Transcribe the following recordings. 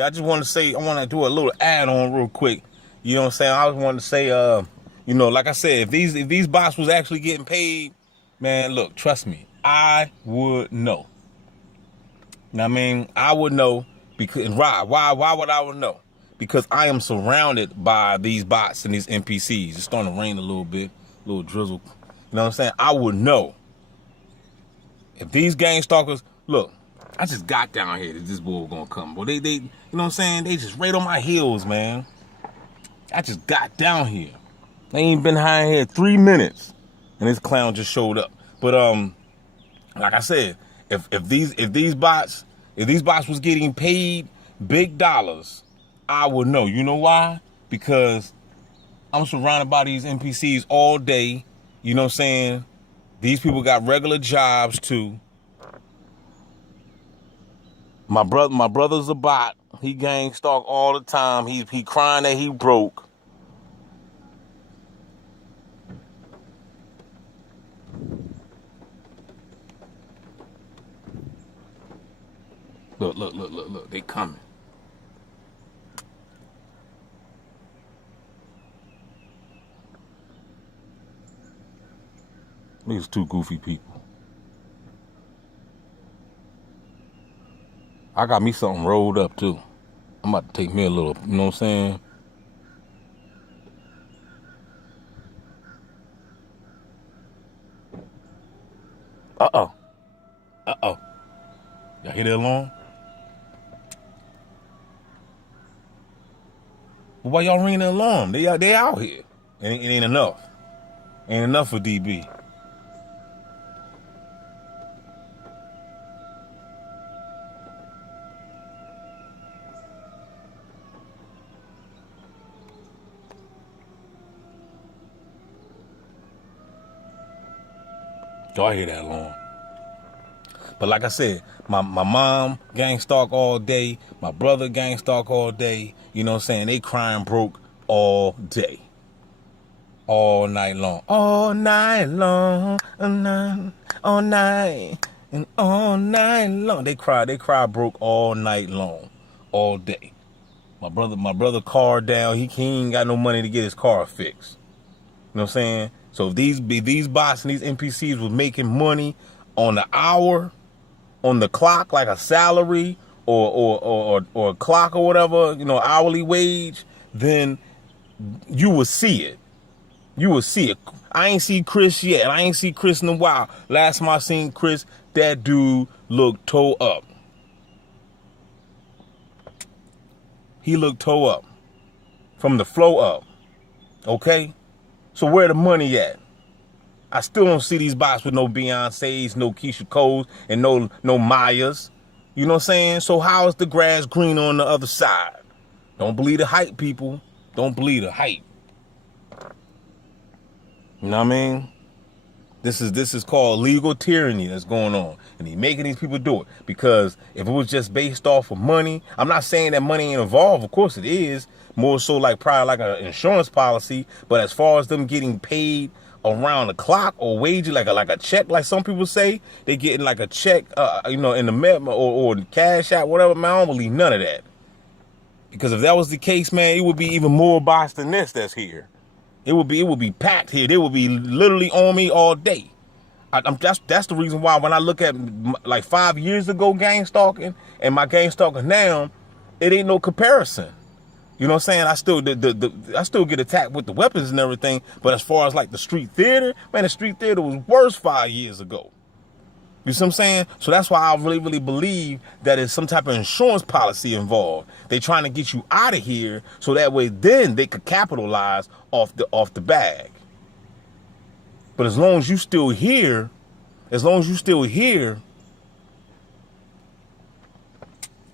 I just want to say, I want to do a little add-on real quick. You know what I'm saying? I just wanted to say, like I said, if these bots was actually getting paid, man, look, trust me, I would know. You know what I mean? I would know because why would I would know? Because I am surrounded by these bots and these NPCs. It's starting to rain a little bit, a little drizzle. You know what I'm saying? I would know. If these gang stalkers, look, I just got down here that this boy was gonna come. But they, you know what I'm saying? They just right on my heels, man. I just got down here. They ain't been high here 3 minutes, and this clown just showed up. But like I said, if these bots was getting paid big dollars, I would know. You know why? Because I'm surrounded by these NPCs all day. You know what I'm saying? These people got regular jobs too. My brother's a bot. He gang stalk all the time. He crying that he broke. Look. They coming. These two goofy people. I got me something rolled up too. I'm about to take me a little, you know what I'm saying? Uh-oh. Y'all hear that alarm? Well, why y'all ringing the alarm? They out here. It ain't enough. Ain't enough for DB. Y'all hear that alarm? But like I said, my mom gang stalk all day. My brother gang stalk all day. You know what I'm saying? They crying broke all day. All night long. All night long. All night. And all night long. They cry broke all night long. All day. My brother car down. He ain't got no money to get his car fixed. You know what I'm saying? So if these bots and these NPCs was making money on the hour, on the clock, like a salary or a clock or whatever, you know, hourly wage, then you will see it. You will see it. I ain't see Chris yet. I ain't see Chris in a while. Last time I seen Chris, that dude looked toe up. He looked toe up. From the flow up. Okay? So where the money at? I still don't see these bots with no Beyoncé's, no Keisha Cole's, and no Mayas. You know what I'm saying? So how is the grass green on the other side? Don't believe the hype, people. Don't believe the hype. You know what I mean? This is called legal tyranny that's going on. And he's making these people do it. Because if it was just based off of money, I'm not saying that money ain't involved. Of course it is. More so like probably like an insurance policy. But as far as them getting paid around the clock or wages, like a check, like some people say, they getting like a check, in the mail or cash out, whatever, man, I don't believe none of that. Because if that was the case, man, it would be even more bots than this that's here. It would be packed here. They would be literally on me all day. That's the reason why when I look at like 5 years ago gang stalking and my gang stalking now, it ain't no comparison. You know what I'm saying? I still get attacked with the weapons and everything. But as far as like the street theater, man, the street theater was worse 5 years ago. You see what I'm saying? So that's why I really believe that there's some type of insurance policy involved. They trying to get you out of here so that way then they could capitalize off the bag. But as long as you still here,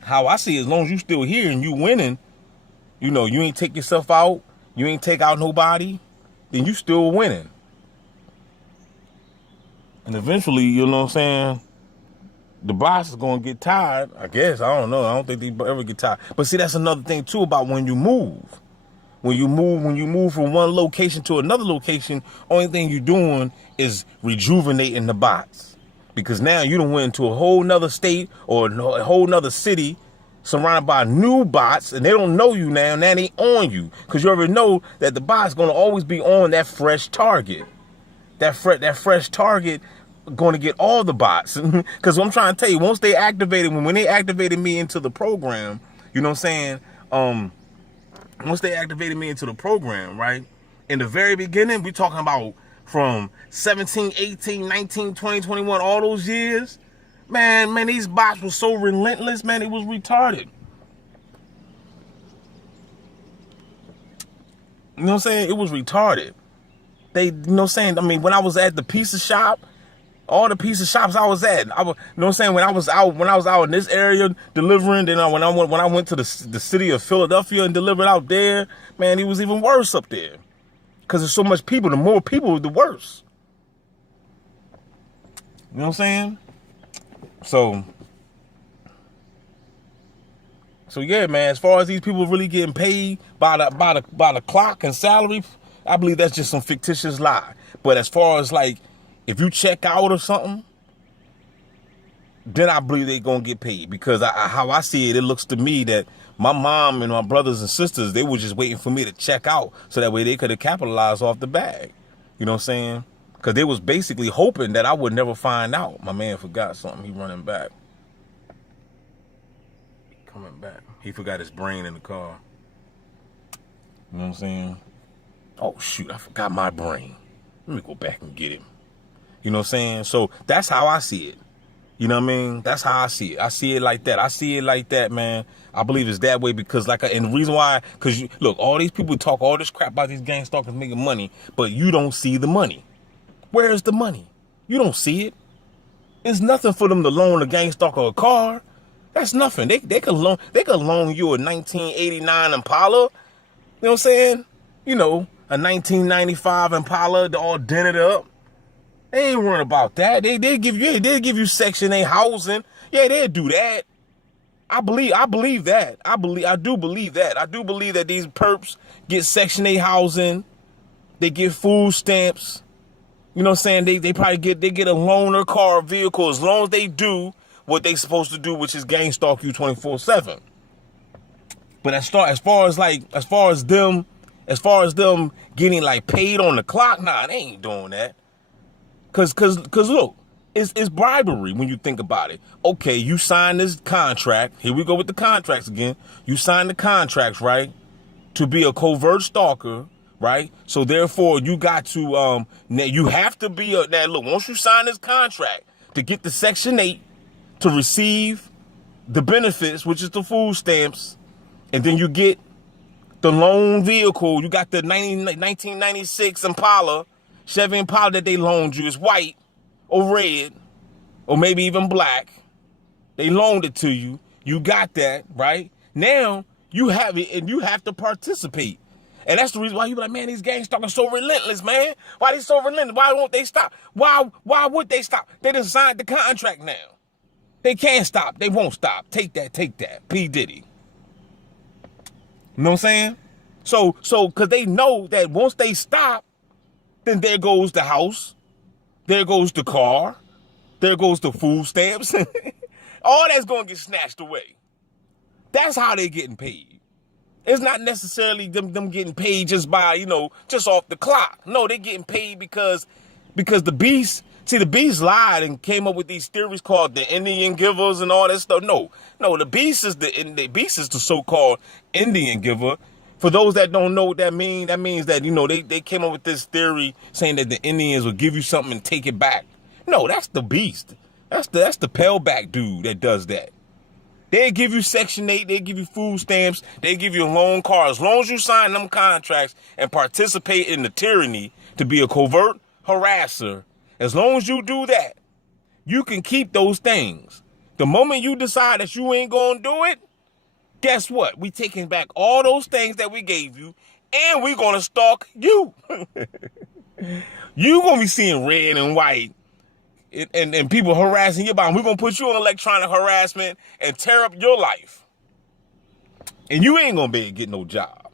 how I see it, as long as you still here and you winning, you know, you ain't take yourself out, you ain't take out nobody, then you still winning. And eventually, you know what I'm saying, the boss is going to get tired, I guess. I don't know. I don't think they ever get tired. But see, that's another thing, too, about when you move. When you move from one location to another location, only thing you're doing is rejuvenating the bots. Because now you done went into a whole nother state or a whole nother city, surrounded by new bots, and they don't know you now. Now they on you because you already know that the bot's going to always be on that fresh target. That fresh target going to get all the bots. Because what I'm trying to tell you, once they activated, when they activated me into the program, you know what I'm saying? Once they activated me into the program, right? In the very beginning, we talking about from 17, 18, 19, 20, 21, all those years. Man, these bots were so relentless, man, it was retarded. You know what I'm saying? It was retarded. They, you know what I'm saying? I mean, when I was at the pizza shop, all the pizza shops I was at, you know what I'm saying? When I was out in this area delivering, then when I went to the city of Philadelphia and delivered out there, man, it was even worse up there. Because there's so much people. The more people, the worse. You know what I'm saying? So yeah, man, as far as these people really getting paid by the clock and salary, I believe that's just some fictitious lie. But as far as like, if you check out or something, then I believe they gonna get paid. Because how I see it, it looks to me that my mom and my brothers and sisters, they were just waiting for me to check out so that way they could have capitalized off the bag. You know what I'm saying? Because they was basically hoping that I would never find out. My man forgot something. He running back. Coming back. He forgot his brain in the car. You know what I'm saying? Oh, shoot, I forgot my brain. Let me go back and get him. You know what I'm saying? So that's how I see it. You know what I mean? That's how I see it. I see it like that. I see it like that, man. I believe it's that way because, and the reason why, because look, all these people talk all this crap about these gang stalkers making money, but you don't see the money. Where's the money? You don't see it. It's nothing for them to loan a gang stalker a car. That's nothing. They could loan you a 1989 Impala. You know what I'm saying? You know, a 1995 Impala, all dented up. They ain't worrying about that. They'll give you Section 8 housing. Yeah, they'll do that. I believe that. I do believe that. I do believe that these perps get Section 8 housing. They get food stamps. You know what I'm saying? They probably get a loaner car or vehicle as long as they do what they supposed to do, which is gang stalk you 24/7. But as far as them getting like paid on the clock, nah, they ain't doing that. Cause look, it's bribery when you think about it. Okay, you signed this contract. Here we go with the contracts again. You signed the contracts, right? To be a covert stalker, right? So therefore you got to now you have to be now look, once you sign this contract to get the Section 8 to receive the benefits, which is the food stamps, and then you get the loan vehicle, you got the 1996 Impala, Chevy Impala that they loaned you. Is white or red or maybe even black. They loaned it to you. You got that, right? Now you have it and you have to participate. And that's the reason why you be like, man, these gang stalkers so relentless, man. Why they so relentless? Why won't they stop? Why would they stop? They done signed the contract now. They can't stop. They won't stop. Take that. P. Diddy. You know what I'm saying? So, because they know that once they stop, then there goes the house, there goes the car, there goes the food stamps. All that's going to get snatched away. That's how they're getting paid. It's not necessarily them getting paid just by, just off the clock. No, they're getting paid because the beast, the beast lied and came up with these theories called the Indian givers and all that stuff. No, the beast is the so-called Indian giver. For those that don't know what that means that, they came up with this theory saying that the Indians will give you something and take it back. No, that's the beast. That's the paleback dude that does that. They give you Section 8, they give you food stamps, they give you a loan car. As long as you sign them contracts and participate in the tyranny to be a covert harasser, as long as you do that, you can keep those things. The moment you decide that you ain't gonna do it, guess what? We taking back all those things that we gave you, and we gonna stalk you. You gonna be seeing red and white, and people harassing you about them. We're gonna put you on electronic harassment and tear up your life, and you ain't gonna be able to get no job,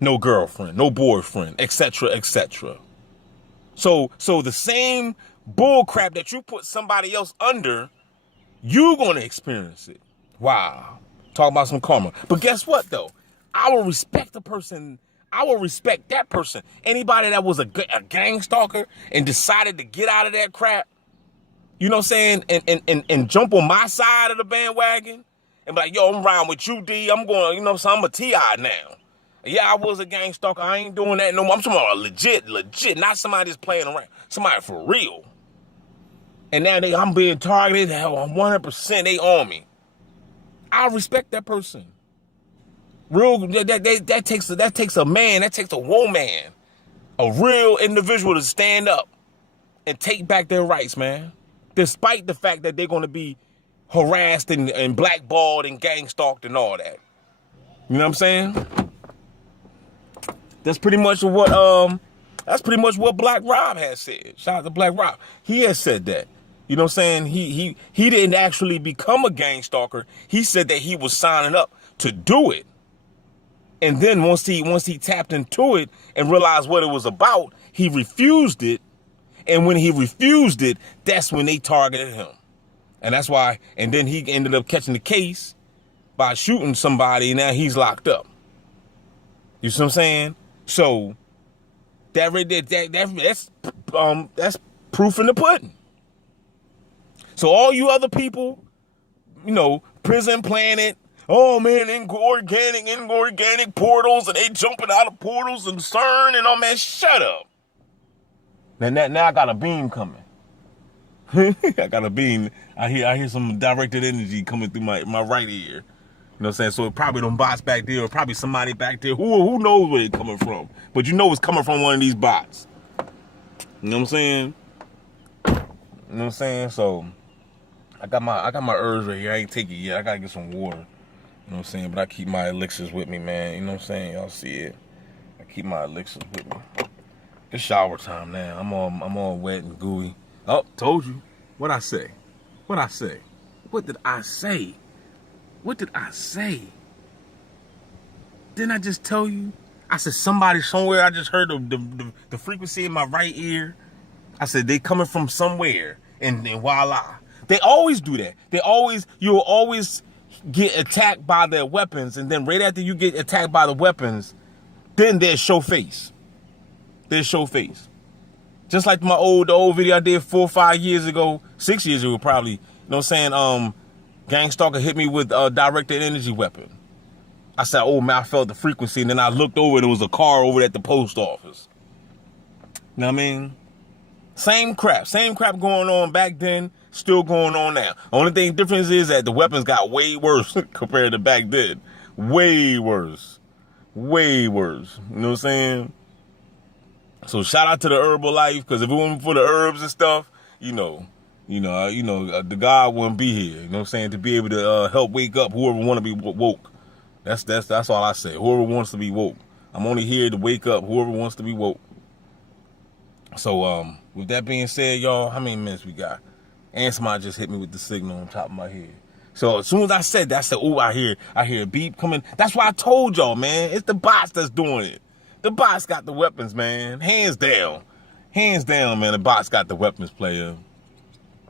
no girlfriend, no boyfriend, etc., etc. So the same bull crap that you put somebody else under, you gonna experience it. Wow. Talk about some karma. But guess what, though? I will respect the person. I will respect that person. Anybody that was a gang stalker and decided to get out of that crap, you know what I'm saying, and jump on my side of the bandwagon and be like, yo, I'm riding with you, D. I'm going, you know what I'm saying, I'm a T.I. now. Yeah, I was a gang stalker. I ain't doing that no more. I'm talking about legit, not somebody just playing around. Somebody for real. And now I'm being targeted. 100% they on me. I respect that person. Real that takes a man, that takes a woman, a real individual to stand up and take back their rights, man. Despite the fact that they're gonna be harassed and blackballed and gang stalked and all that. You know what I'm saying? That's pretty much what Black Rob has said. Shout out to Black Rob. He has said that. You know what I'm saying? He didn't actually become a gang stalker. He said that he was signing up to do it. And then once he tapped into it and realized what it was about, he refused it. And when he refused it, that's when they targeted him. And that's why, and then he ended up catching the case by shooting somebody, and now he's locked up. You see what I'm saying? So that's proof in the pudding. So all you other people, you know, Prison Planet, oh man, organic portals, and they jumping out of portals and CERN and all, man, shut up. Now I got a beam coming. I got a beam. I hear some directed energy coming through my right ear. You know what I'm saying? So it probably them bots back there, or probably somebody back there. Who knows where it's coming from? But you know it's coming from one of these bots. You know what I'm saying? You know what I'm saying? So I got my herbs right here. I ain't take it yet. I gotta get some water. You know what I'm saying? But I keep my elixirs with me, man. You know what I'm saying? Y'all see it. I keep my elixirs with me. It's shower time now. I'm all wet and gooey. Oh, told you. What I say? What I say? What did I say? What did I say? Didn't I just tell you? I said somebody somewhere. I just heard the frequency in my right ear. I said they coming from somewhere, and voila. They always do that. You'll always get attacked by their weapons, and then right after you get attacked by the weapons, then they show face. They show face. Just like the old video I did 4 or 5 years ago, 6 years ago probably. You know what I'm saying? Gang stalker hit me with a directed energy weapon. I said, oh man, I felt the frequency, and then I looked over and it was a car over at the post office. You know what I mean? Same crap going on back then, still going on now. Only thing difference is that the weapons got way worse compared to back then. Way worse. Way worse. You know what I'm saying? So shout out to the Herbalife, because if it wasn't for the herbs and stuff, the God wouldn't be here. You know what I'm saying? To be able to help wake up whoever want to be woke. That's all I say. Whoever wants to be woke. I'm only here to wake up whoever wants to be woke. So with that being said, y'all, how many minutes we got? And somebody just hit me with the signal on top of my head. So as soon as I said that, I said, oh, I hear a beep coming. That's why I told y'all, man. It's the bots that's doing it. The bots got the weapons, man. Hands down. Hands down, man. The bots got the weapons, player.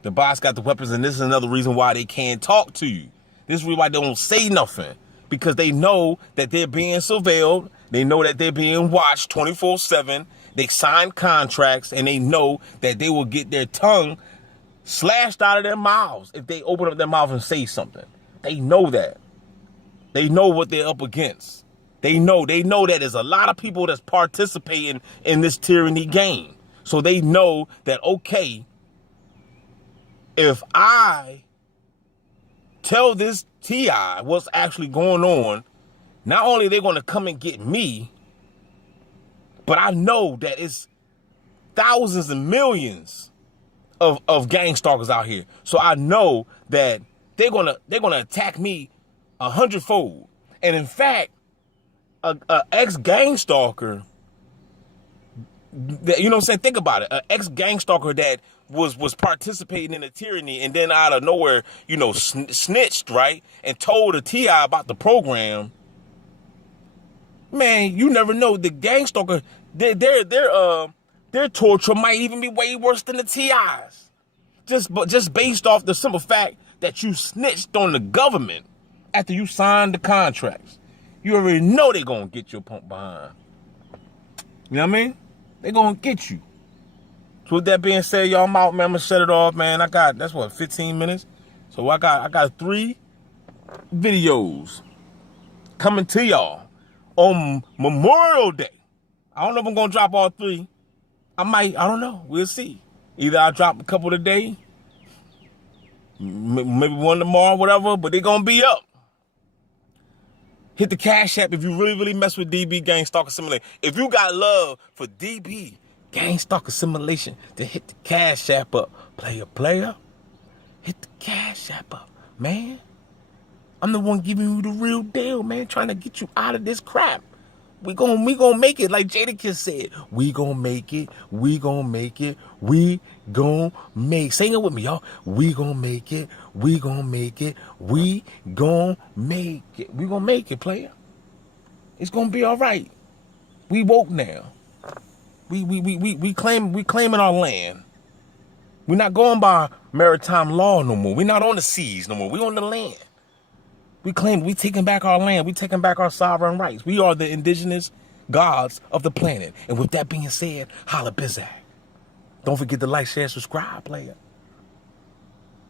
The bots got the weapons, and this is another reason why they can't talk to you. This is why they don't say nothing. Because they know that they're being surveilled. They know that they're being watched 24/7. They sign contracts, and they know that they will get their tongue slashed out of their mouths if they open up their mouth and say something. They know that. They know what they're up against. They know that there's a lot of people that's participating in this tyranny game. So they know that, okay, if I tell this T.I. what's actually going on, not only are they going to come and get me, but I know that it's thousands and millions of gang stalkers out here. So I know that they're gonna attack me 100-fold. And in fact, a ex-gang stalker, you know what I'm saying? Think about it. An ex-gang stalker that was participating in a tyranny, and then out of nowhere, snitched, right? And told a T.I. about the program. Man, you never know. The gang stalker, their torture might even be way worse than the T.I.'s. Just based off the simple fact that you snitched on the government. after you sign the contracts. You already know they're going to get your punk behind. You know what I mean? They're going to get you. So with that being said, y'all, I'm out, man. I'm going to shut it off, man. That's what, 15 minutes? So I got 3 videos coming to y'all on Memorial Day. I don't know if I'm going to drop all 3. I don't know. We'll see. Either I'll drop a couple today, maybe one tomorrow, whatever, but they're going to be up. Hit the Cash App if you really, really mess with DB Gang Stalker Simulation. If you got love for DB Gang Stalker Simulation, then hit the Cash App up. Player. Hit the Cash App up, man. I'm the one giving you the real deal, man, trying to get you out of this crap. We gonna make it, like Jadakiss said. We gonna make it. We gonna make it. We gonna make. Sing it with me, y'all. We gonna make it. We gonna make it. We gonna make it. We gonna make it, player. It's gonna be all right. We woke now. We claiming our land. We're not going by maritime law no more. We're not on the seas no more. We on the land. We taking back our land. We taking back our sovereign rights. We are the indigenous gods of the planet. And with that being said, holla bizac. Don't forget to like, share, subscribe, player.